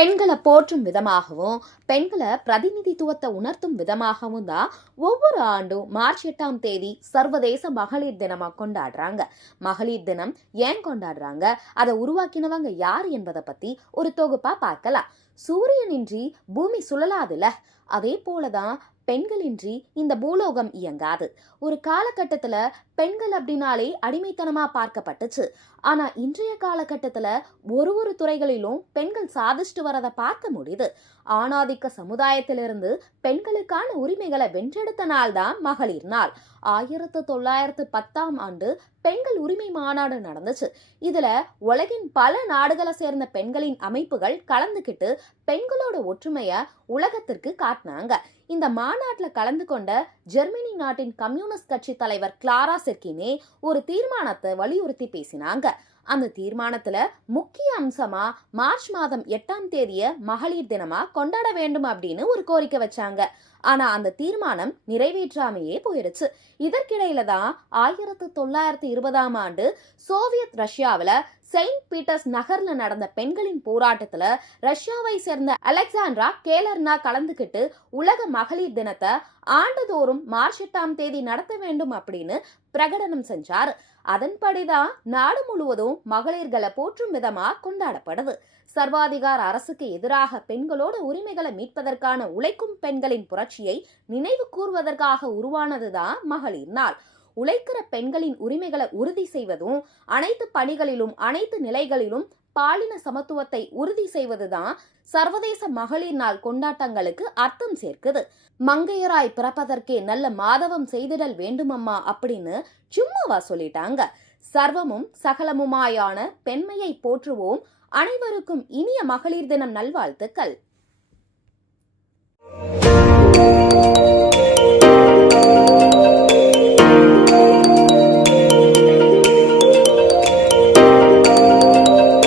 பெண்களை போற்றும் விதமாகவும் பெண்களை பிரதிநிதித்துவத்தை உணர்த்தும் விதமாகவும் தான் ஒவ்வொரு ஆண்டும் மார்ச் 8ஆம் தேதி சர்வதேச மகளிர் தினமா கொண்டாடுறாங்க. மகளிர் தினம் ஏன் கொண்டாடுறாங்க, அதை உருவாக்கினவங்க யார் என்பதை பத்தி ஒரு தொகுப்பா பார்க்கலாம். சூரியனின்றி பூமி சுழலாதுல, அதே போலதான் பெண்களின்றி இந்த பூலோகம் இயங்காது. ஒரு காலகட்டத்துல பெண்கள் அப்படின்னாலே அடிமைத்தனமா பார்க்கப்பட்டுச்சு. ஆனா இன்றைய காலகட்டத்துல ஒரு துறைகளிலும் பெண்கள் சாதிச்சுட்டு வரதை பார்க்க முடியுது. ஆணாதிக்க சமுதாயத்திலிருந்து பெண்களுக்கான உரிமைகளை வென்றெடுத்த நாள் தான் மகளிர் நாள். 1910ஆம் ஆண்டு பெண்கள் உரிமை மாநாடு நடந்துச்சு. இதுல உலகின் பல நாடுகளை சேர்ந்த பெண்களின் அமைப்புகள் கலந்துகிட்டு பெண்களோட ஒற்றுமைய உலகத்திற்கு காட்டினாங்க. இந்த மாநாட்டுல கலந்து கொண்ட ஜெர்மனி நாட்டின் கம்யூனிஸ்ட் கட்சி தலைவர் கிளாரா செர்கினே ஒரு தீர்மானத்தை வலியுறுத்தி பேசினாங்க. அந்த தீர்மானத்துல முக்கிய அம்சமா மார்ச் மாதம் 8ஆம் தேதிய மகளிர் தினமா கொண்டாட வேண்டும் அப்படின்னு ஒரு கோரிக்கை வச்சாங்க. ஆனா அந்த தீர்மானம் நிறைவேற்றாமையே போயிடுச்சு. இதற்கிடையில தான் 1920ஆம் ஆண்டு சோவியத் ரஷ்யாவில செயின்ட் பீட்டர்ஸ் நகர்ல நடந்த பெண்களின் போராட்டத்துல ரஷ்யாவை சேர்ந்த அலெக்சாண்ட்ரா கேலர்னா கலந்துகிட்டு உலக மகளிர் தினத்தை ஆண்டுதோறும் மார்ச் 8ஆம் தேதி நடத்த வேண்டும் அப்படின்னு பிரகடனம் செஞ்சாரு. அதன்படிதான் நாடு முழுவதும் மகளிர்களை போற்றும் விதமா கொண்டாடப்படுது. சர்வாதிகார அரசுக்கு எதிராக பெண்களோட உரிமைகளை மீட்பதற்கான உழைக்கும் பெண்களின் புரட்சியை நினைவு கூர்வதற்காக உருவானதுதான் மகளிர் நாள். உழைக்கிற பெண்களின் உரிமைகளை உறுதி செய்வதும் அனைத்து பணிகளிலும் அனைத்து நிலைகளிலும் பாலின சமத்துவத்தை உறுதி செய்வதுதான் சர்வதேச மகளிர் நாள் கொண்டாட்டங்களுக்கு அர்த்தம் சேர்க்குது. மங்கையராய் பிறப்பதற்கே நல்ல மாதவம் செய்திடல் வேண்டுமம்மா அப்படின்னு சும்மாவா சொல்லிட்டாங்க. சர்வமும் சகலமுமாயான பெண்மையை போற்றுவோம். அனைவருக்கும் இனிய மகளிர் தினம் நல்வாழ்த்துக்கள்.